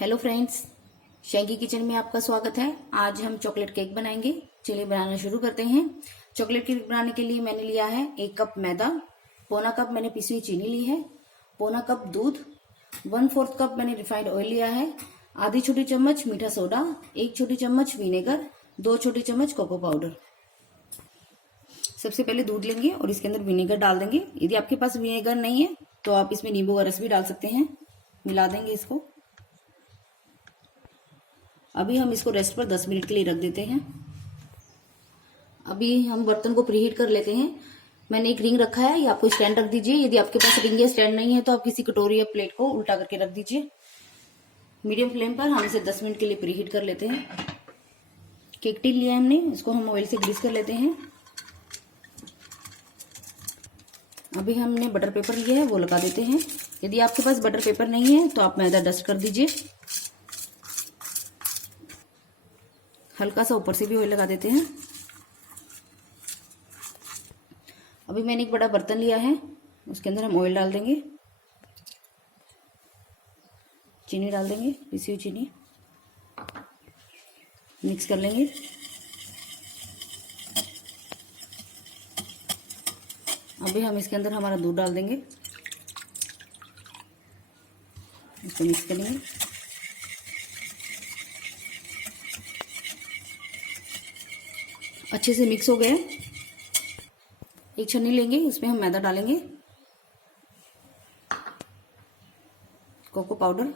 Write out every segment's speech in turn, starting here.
Hello friends, Shanky kitchen में आपका स्वागत है। आज हम चॉकलेट केक बनाएंगे। चलिए बनाना शुरू करते हैं। चॉकलेट केक बनाने के लिए मैंने लिया है 1 कप मैदा, पौना कप मैंने पिसी हुई चीनी ली है, पौना कप दूध, 1/4 कप मैंने रिफाइंड ऑयल लिया है, आधी छोटी चम्मच मीठा सोडा, 1 छोटी चम्मच विनेगर, 2 छोटी चम्मच कोको पाउडर। सबसे पहले दूध लेंगे और इसके अंदर विनेगर डाल देंगे। यदि आपके पास विनेगर नहीं है तो आप इसमें नींबू का रस भी डाल सकते हैं। मिला देंगे इसको। अभी हम इसको रेस्ट पर 10 मिनट के लिए रख देते हैं। अभी हम बर्तन को प्रीहीट कर लेते हैं। मैंने एक रिंग रखा है, या आपको स्टैंड रख दीजिए। यदि आपके पास रिंग या स्टैंड नहीं है तो आप किसी कटोरी या प्लेट को उल्टा करके रख दीजिए। मीडियम फ्लेम पर हम इसे 10 मिनट के लिए प्रीहीट कर लेते हैं। केक टिन लिया है हमने, इसको हम ऑयल से ग्रीस कर लेते हैं। अभी हमने बटर पेपर लिया है, वो लगा देते हैं। यदि आपके पास बटर पेपर नहीं है तो आप मैदा डस्ट कर दीजिए। हल्का सा ऊपर से भी ऑयल लगा देते हैं। अभी मैंने एक बड़ा बर्तन लिया है, उसके अंदर हम ऑयल डाल देंगे, चीनी डाल देंगे, पिसी हुई चीनी, मिक्स कर लेंगे। अभी हम इसके अंदर हमारा दूध डाल देंगे, इसको मिक्स करेंगे। अच्छे से मिक्स हो गए। एक छन्नी लेंगे, उसमें हम मैदा डालेंगे, कोको पाउडर,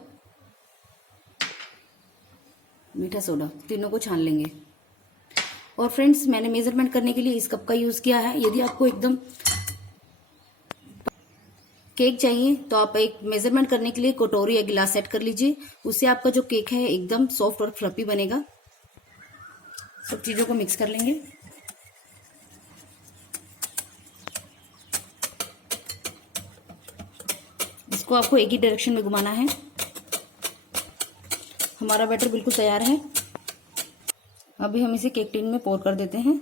मीठा सोडा, तीनों को छान लेंगे। और फ्रेंड्स, मैंने मेजरमेंट करने के लिए इस कप का यूज किया है। यदि आपको एकदम केक चाहिए तो आप एक मेजरमेंट करने के लिए कटोरी या गिलास सेट कर लीजिए। उससे आपका जो केक है एकदम सॉफ्ट और फ्लफी बनेगा। सब चीजों को मिक्स कर लेंगे। इसको आपको एक ही डायरेक्शन में घुमाना है। हमारा बैटर बिल्कुल तैयार है। अभी हम इसे केक टिन में पोर कर देते हैं।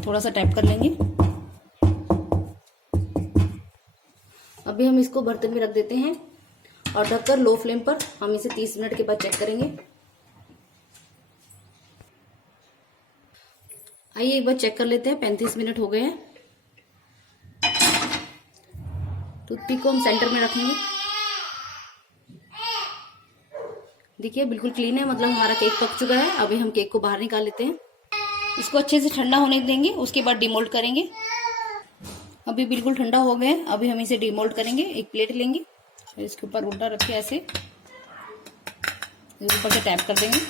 थोड़ा सा टैप कर लेंगे। अभी हम इसको बर्तन में रख देते हैं और ढककर लो फ्लेम पर हम इसे 30 मिनट के बाद चेक करेंगे। आइए एक बार चेक कर लेते हैं। 35 मिनट हो गए हैं। टूथपिक को हम सेंटर में रखेंगे। देखिए बिल्कुल क्लीन है, मतलब हमारा केक पक चुका है। अभी हम केक को बाहर निकाल लेते हैं। इसको अच्छे से ठंडा होने देंगे, उसके बाद डिमोल्ड करेंगे। अभी बिल्कुल ठंडा हो गया है। अभी हम इसे डिमोल्ड करेंगे। एक प्लेट लेंगे, इसके ऊपर उल्टा रख के ऐसे ऊपर से टैप कर देंगे।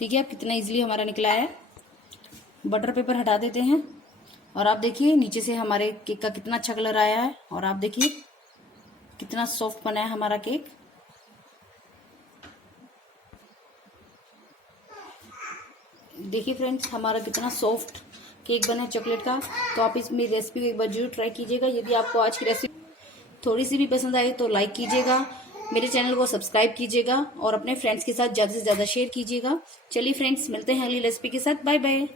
ठीक है, अब कितना इजीली हमारा निकला है। बटर पेपर हटा देते हैं और आप देखिए नीचे से हमारे केक का कितना अच्छा कलर आया है। और आप देखिए कितना सॉफ्ट बना है हमारा केक। देखिए फ्रेंड्स, हमारा कितना सॉफ्ट केक बना है चॉकलेट का। तो आप इस मेरी रेसिपी को एक बार जरूर ट्राई कीजिएगा। यदि आपको आज की रेसिपी थोड़ी सी भी पसंद आई तो लाइक कीजिएगा, मेरे चैनल को सब्सक्राइब कीजिएगा और अपने फ्रेंड्स के साथ ज़्यादा से ज़्यादा शेयर कीजिएगा। चलिए फ्रेंड्स, मिलते हैं अगली रेसिपी के साथ। Bye bye.